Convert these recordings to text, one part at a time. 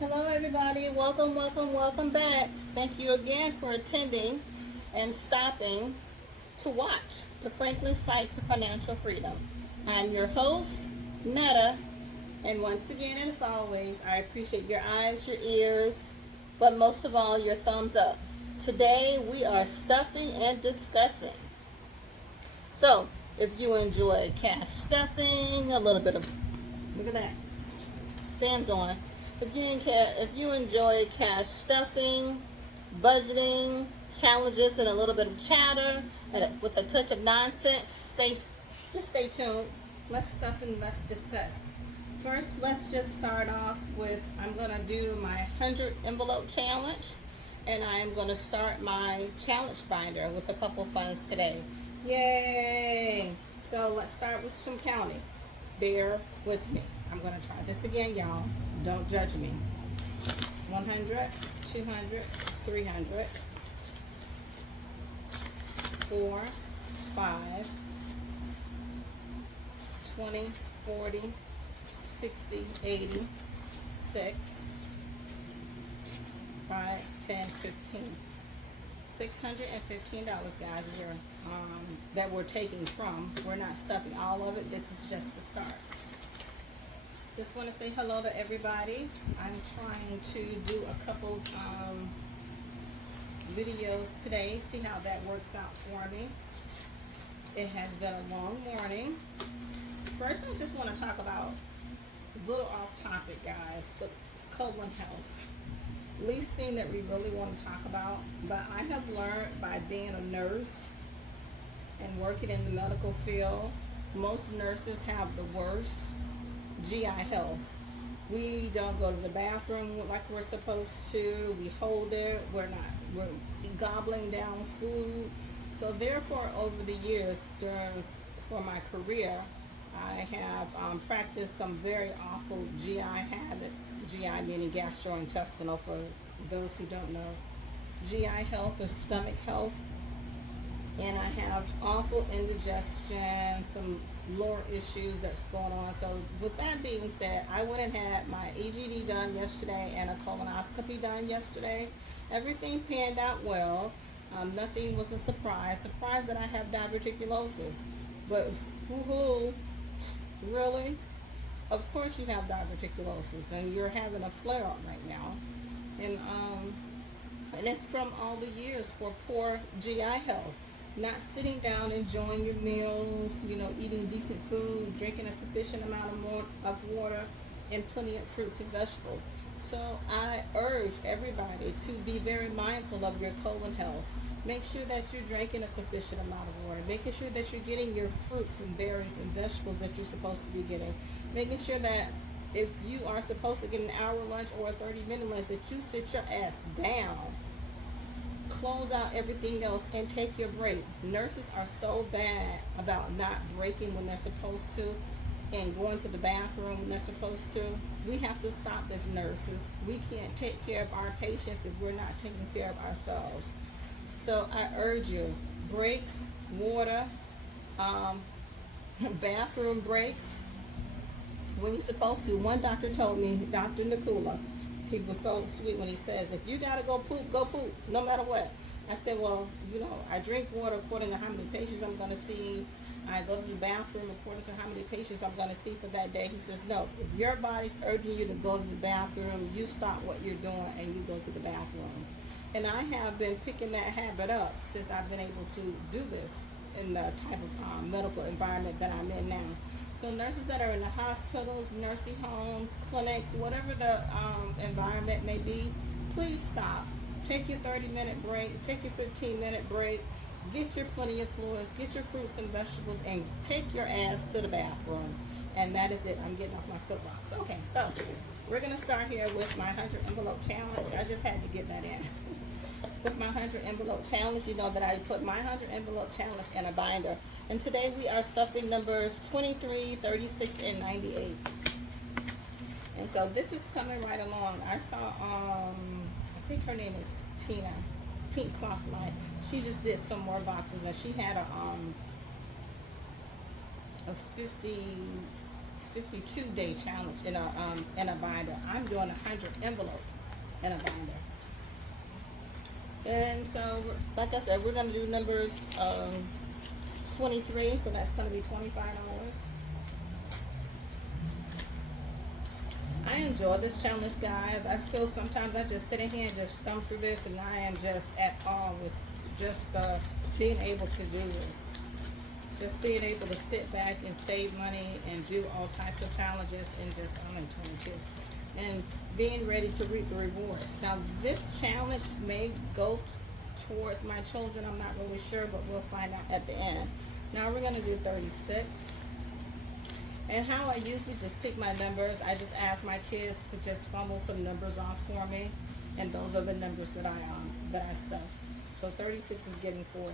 Hello, everybody. Welcome, welcome, welcome back. Thank you again for attending and stopping to watch the Franklin's Fight to Financial Freedom. I'm your host, Netta, and once again, and as always, I appreciate your eyes, your ears, but most of all, your thumbs up. Today, we are stuffing and discussing. So, if you enjoy cash stuffing, a little bit of look at that fans on. If you enjoy cash stuffing, budgeting, challenges, and a little bit of chatter, and with a touch of nonsense, just stay tuned. Let's stuff and let's discuss. First, let's just start off with I'm gonna do my 100 envelope challenge, and I am gonna start my challenge binder with a couple funds today. Yay! So let's start with some counting. Bear with me. I'm going to try this again, y'all. Don't judge me. 100, 200, 300, 4, 5, 20, 40, 60, 80, 6, 5, 10, 15. $615, guys, that we're taking from. We're not stuffing all of it. This is just the start. Just want to say hello to everybody. I'm trying to do a couple videos today, see how that works out for me. It has been a long morning. First, I just want to talk about a little off topic, guys, but colon health. Least thing that we really want to talk about, but I have learned by being a nurse and working in the medical field, most nurses have the worst GI health. We don't go to the bathroom like we're supposed to. We hold it. We're gobbling down food. So therefore, over the years, for my career, I have practiced some very awful GI habits. GI meaning gastrointestinal for those who don't know. GI health or stomach health. And I have awful indigestion, some lower issues that's going on. So with that being said, I went and had my EGD done yesterday and a colonoscopy done yesterday. Everything panned out well. Nothing was a surprise. Surprised that I have diverticulosis. But woohoo, really? Of course you have diverticulosis and you're having a flare up right now. And it's from all the years for poor GI health. Not sitting down, enjoying your meals, eating decent food, drinking a sufficient amount of water, and plenty of fruits and vegetables. So I urge everybody to be very mindful of your colon health. Make sure that you're drinking a sufficient amount of water. Making sure that you're getting your fruits and berries and vegetables that you're supposed to be getting. Making sure that if you are supposed to get an hour lunch or a 30-minute lunch, that you sit your ass down, close out everything else, and take your break. Nurses are so bad about not breaking when they're supposed to and going to the bathroom when they're supposed to. We have to stop this, nurses. We can't take care of our patients if we're not taking care of ourselves. So I urge you, breaks, water, bathroom breaks, when you're supposed to. One doctor told me, Dr. Nakula, he was so sweet when he says, if you gotta go poop, no matter what. I said, well, I drink water according to how many patients I'm gonna see. I go to the bathroom according to how many patients I'm gonna see for that day. He says, no, if your body's urging you to go to the bathroom, you stop what you're doing and you go to the bathroom. And I have been picking that habit up since I've been able to do this in the type of medical environment that I'm in now. So nurses that are in the hospitals, nursing homes, clinics, whatever the environment may be, please stop. Take your 30-minute break, take your 15-minute break, get your plenty of fluids, get your fruits and vegetables, and take your ass to the bathroom. And that is it. I'm getting off my soapbox. Okay, so we're going to start here with my 100 envelope challenge. I just had to get that in. With my 100 envelope challenge, you know that I put my 100 envelope challenge in a binder. And today we are stuffing numbers 23, 36, and 98. And so this is coming right along. I saw, I think her name is Tina, Pink Cloth Light. She just did some more boxes, and she had a 50 52-day challenge in a binder. I'm doing 100 envelope in a binder. And so, like I said, we're gonna do numbers 23. So that's gonna be $25. I enjoy this challenge, guys. I still sometimes I just sit in here and just thumb through this, and I am just at awe with just being able to do this. Just being able to sit back and save money and do all types of challenges and just, I'm in 22, and being ready to reap the rewards. Now, this challenge may go towards my children. I'm not really sure, but we'll find out at the end. Now we're going to do 36. And how I usually just pick my numbers, I just ask my kids to just fumble some numbers off for me, and those are the numbers that I stuff. So 36 is getting 40.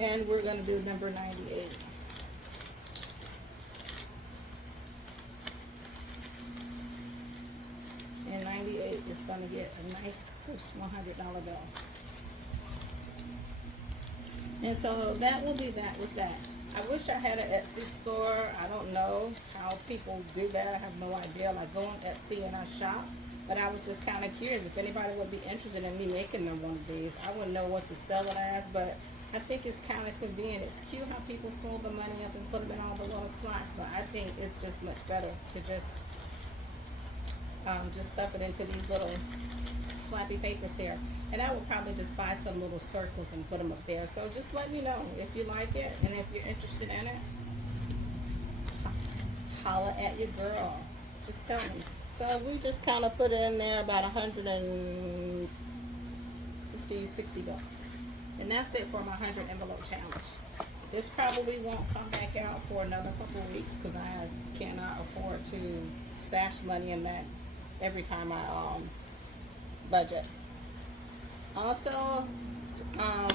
And we're going to do number 98. And 98 is going to get a nice, crisp $100 bill. And so that will be that with that. I wish I had an Etsy store. I don't know how people do that. I have no idea. Like, go on Etsy and I shop. But I was just kind of curious if anybody would be interested in me making them one of these. I wouldn't know what to sell it as, but I think it's kind of convenient. It's cute how people fold the money up and put them in all the little slots, but I think it's just much better to just stuff it into these little flappy papers here. And I will probably just buy some little circles and put them up there. So just let me know if you like it and if you're interested in it. Holla at your girl. Just tell me. So we just kind of put in there about 150, 60 bucks. And that's it for my 100 envelope challenge. This probably won't come back out for another couple of weeks because I cannot afford to stash money in that every time I budget. Also,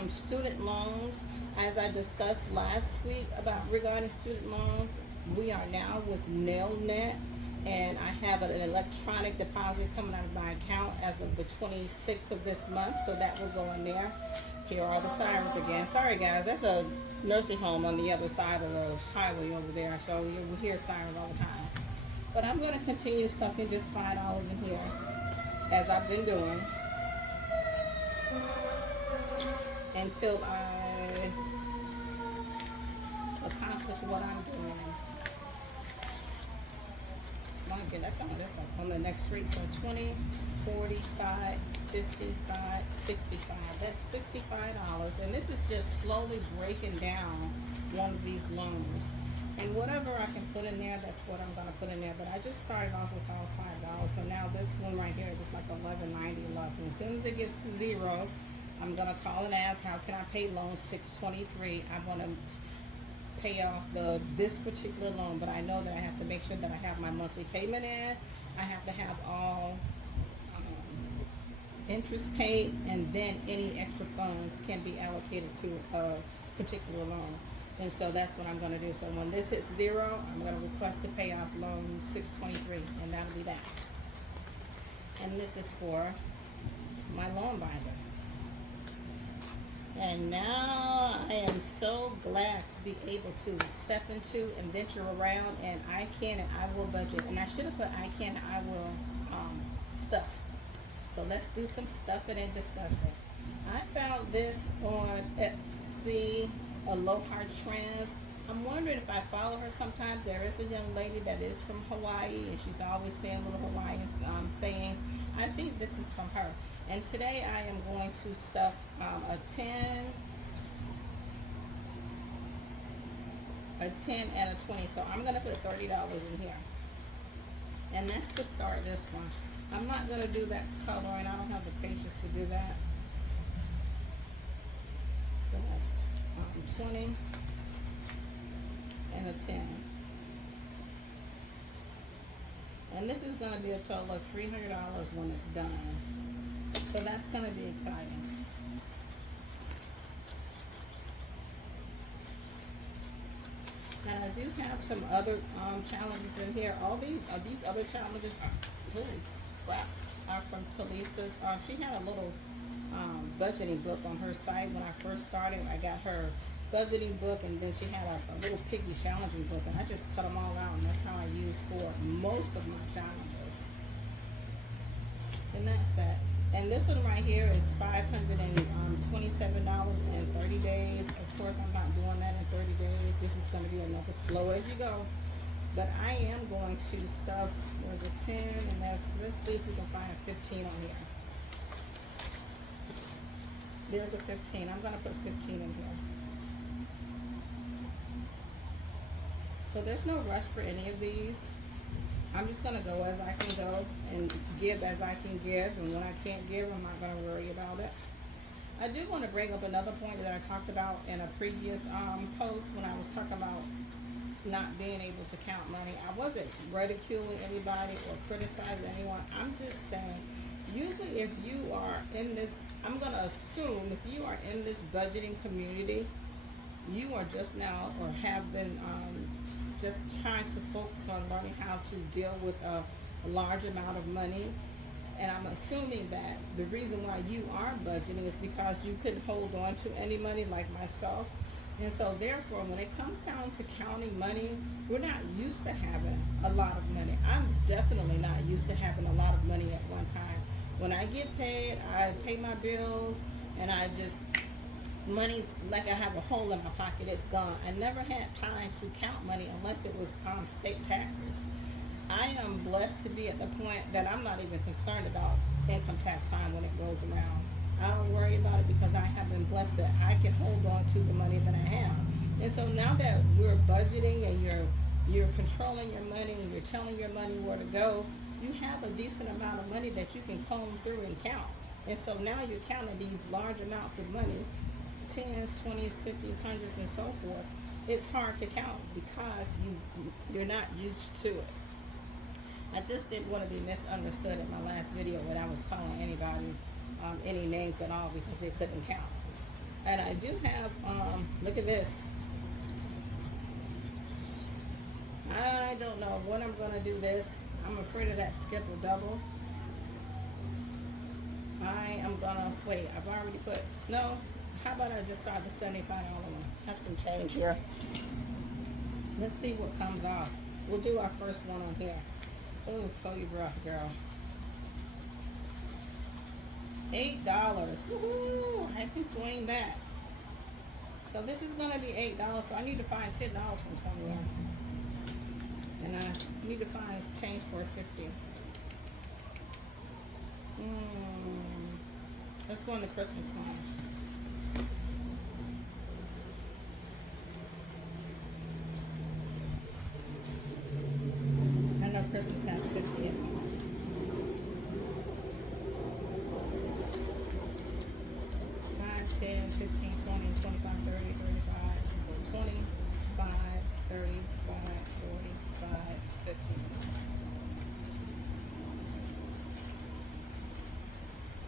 student loans, as I discussed last week about regarding student loans, we are now with Netta, and I have an electronic deposit coming out of my account as of the 26th of this month, so that will go in there. Here are the sirens again. Sorry guys, that's a nursing home on the other side of the highway over there, so you will hear sirens all the time. But I'm going to continue stuffing just $5 in here, as I've been doing, until I accomplish what I'm doing. My goodness, that's on the next street. So 20, 45, 55, 65. That's $65. And this is just slowly breaking down one of these loans. And whatever I can put in there, that's what I'm gonna put in there. But I just started off with all $5. So now this one right here, is like $11.90 left. And as soon as it gets to zero, I'm gonna call and ask, how can I pay loan 623? I want to pay off this particular loan, but I know that I have to make sure that I have my monthly payment in. I have to have all interest paid, and then any extra funds can be allocated to a particular loan. And so that's what I'm going to do. So when this hits zero, I'm going to request to pay off loan 623, and that'll be that. And this is for my loan binder. And now I am so glad to be able to step into and venture around, and I can and I will budget. And I should have put I can and I will stuff. So let's do some stuffing and discussing. I found this on Etsy, Aloha Trends. I'm wondering if I follow her sometimes. There is a young lady that is from Hawaii, and she's always saying little Hawaiian sayings. I think this is from her. And today I am going to stuff a 10 and a 20. So I'm going to put $30 in here. And that's to start this one. I'm not going to do that coloring. I don't have the patience to do that. So that's 20 and a 10. And this is going to be a total of $300 when it's done. So that's going to be exciting. And I do have some other challenges in here. All these other challenges are, holy crap, are from Salisa's. She had a little budgeting book on her site. When I first started, I got her budgeting book, and then she had a little piggy challenging book, and I just cut them all out, and that's how I use for most of my challenges. And that's that. And this one right here is $527 in 30 days. Of course, I'm not doing that in 30 days. This is going to be another slow as you go. But I am going to stuff, there's a 10, and let's see if we can find a 15 on here. There's a 15. I'm going to put 15 in here. So there's no rush for any of these. I'm just going to go as I can go and give as I can give. And when I can't give, I'm not going to worry about it. I do want to bring up another point that I talked about in a previous post when I was talking about not being able to count money. I wasn't ridiculing anybody or criticizing anyone. I'm just saying, usually if you are in this, I'm going to assume if you are in this budgeting community, you are just now or have been just trying to focus on learning how to deal with a large amount of money. And I'm assuming that the reason why you are budgeting is because you couldn't hold on to any money like myself. And so therefore, when it comes down to counting money, we're not used to having a lot of money. I'm definitely not used to having a lot of money at one time. When I get paid, I pay my bills, and I just, money's like I have a hole in my pocket, it's gone. I never had time to count money unless it was state taxes. I am blessed to be at the point that I'm not even concerned about income tax time when it goes around. I don't worry about it because I have been blessed that I can hold on to the money that I have. And so now that we're budgeting and you're controlling your money and you're telling your money where to go, you have a decent amount of money that you can comb through and count. And so now you're counting these large amounts of money, 10s, 20s, 50s, 100s, and so forth. It's hard to count because you're not used to it. I just didn't want to be misunderstood in my last video when I was calling anybody any names at all because they couldn't count. And I do have, look at this. I don't know when I'm going to do this. I'm afraid of that skip or double. I am going to, wait, I've already put, no, how about I just start the $75 one? Have some change here. Let's see what comes off. We'll do our first one on here. Ooh, pull your breath, girl. $8. Woohoo! I can swing that. So this is going to be $8. So I need to find $10 from somewhere. And I need to find change for 50. Let's go in the Christmas fund. I know Christmas has 50 in it. 5, 10, 15, 20, 25, 30, 35. So 25, 35, 45, 50.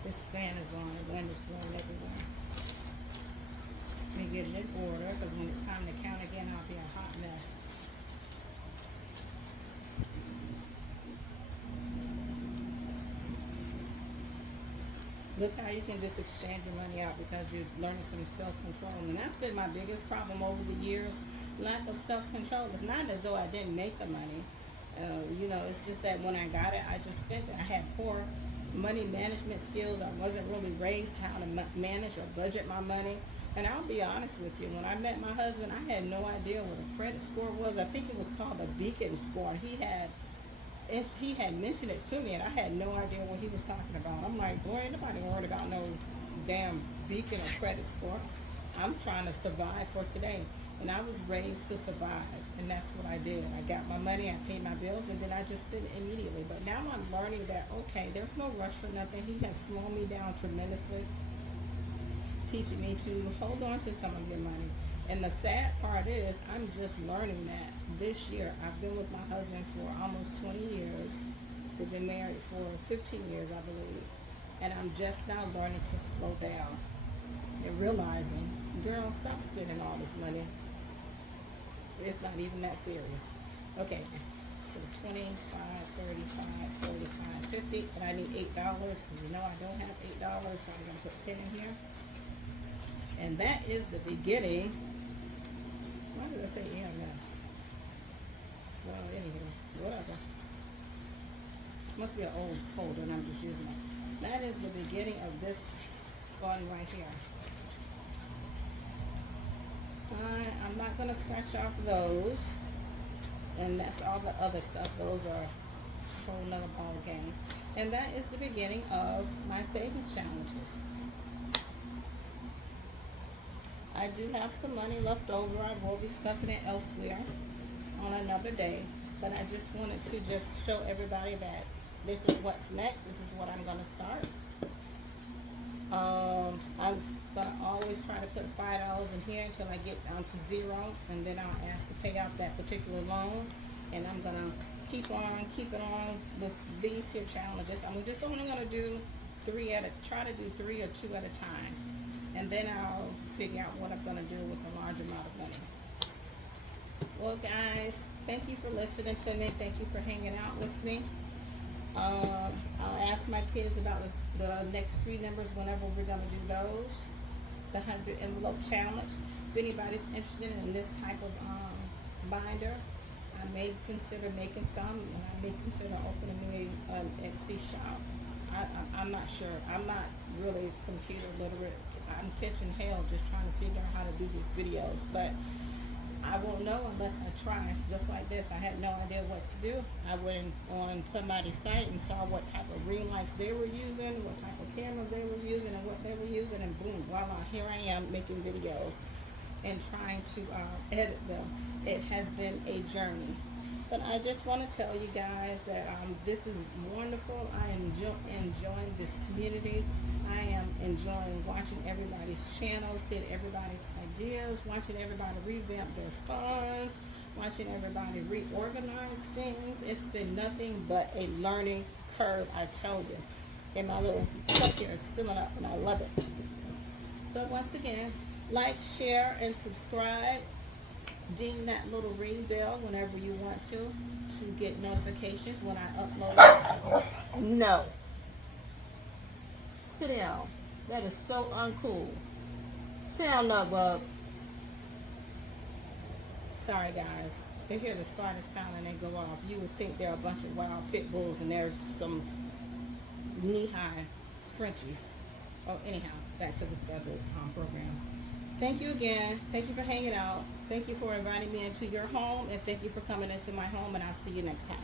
This fan is on, the wind is blowing everywhere. Let me get it in order, because when it's time to count again, I'll be a hot mess. Look how you can just exchange your money out because you're learning some self-control. And that's been my biggest problem over the years, lack of self-control. It's not as though I didn't make the money. You know, it's just that when I got it, I just spent it. I had poor money management skills. I wasn't really raised how to manage or budget my money. And I'll be honest with you, when I met my husband, I had no idea what a credit score was. I think it was called a Beacon score. He had mentioned it to me, and I had no idea what he was talking about. I'm like, boy, ain't nobody worried about no damn Beacon or credit score. I'm trying to survive for today. And I was raised to survive, and that's what I did. I got my money, I paid my bills, and then I just spent it immediately. But now I'm learning that, okay, there's no rush for nothing. He has slowed me down tremendously, teaching me to hold on to some of your money. And the sad part is, I'm just learning that this year. I've been with my husband for almost 20 years. We've been married for 15 years, I believe. And I'm just now learning to slow down and realizing, girl, stop spending all this money. It's not even that serious. Okay, So 25, 35, 45, 50, and I need $8. You know I don't have $8, so I'm gonna put 10 in here. And that is the beginning. Why did I say EMS? Well, anyway, whatever. Must be an old folder and I'm just using it. That is the beginning of this fun right here. I'm not going to scratch off those. And that's all the other stuff. Those are a whole nother ball game. And that is the beginning of my savings challenges. I do have some money left over. I will be stuffing it elsewhere on another day. But I just wanted to just show everybody that this is what's next. This is what I'm going to start. I'm going to always try to put $5 in here until I get down to zero. And then I'll ask to pay out that particular loan. And I'm going to keep on with these here challenges. I'm just only going to do try to do three or two at a time. And then I'll figure out what I'm going to do with a large amount of money. Well, guys, thank you for listening to me. Thank you for hanging out with me. I'll ask my kids about the next 3 numbers whenever we're going to do those. The 100 envelope challenge. If anybody's interested in this type of binder, I may consider making some, and I may consider opening me an Etsy shop. I'm not sure. I'm not really computer literate. I'm catching hell just trying to figure out how to do these videos, but I won't know unless I try. Just like this, I had no idea what to do. I went on somebody's site and saw what type of ring lights they were using, what type of cameras they were using, and what they were using, and boom, voila, here I am making videos and trying to edit them. It has been a journey. But I just want to tell you guys that this is wonderful. I am enjoying this community. I am enjoying watching everybody's channels, seeing everybody's ideas, watching everybody revamp their funds, watching everybody reorganize things. It's been nothing but a learning curve, I tell you. And my little cup here is filling up, and I love it. So once again, like, share, and subscribe. Ding that little ring bell whenever you want to get notifications when I upload. No. Sit down. That is so uncool. Sit down, Nutbug. Sorry, guys. They hear the slightest sound and they go off. You would think they're a bunch of wild pit bulls and they're some knee-high Frenchies. Oh, anyhow, back to the scheduled program. Thank you again. Thank you for hanging out. Thank you for inviting me into your home, and thank you for coming into my home, and I'll see you next time.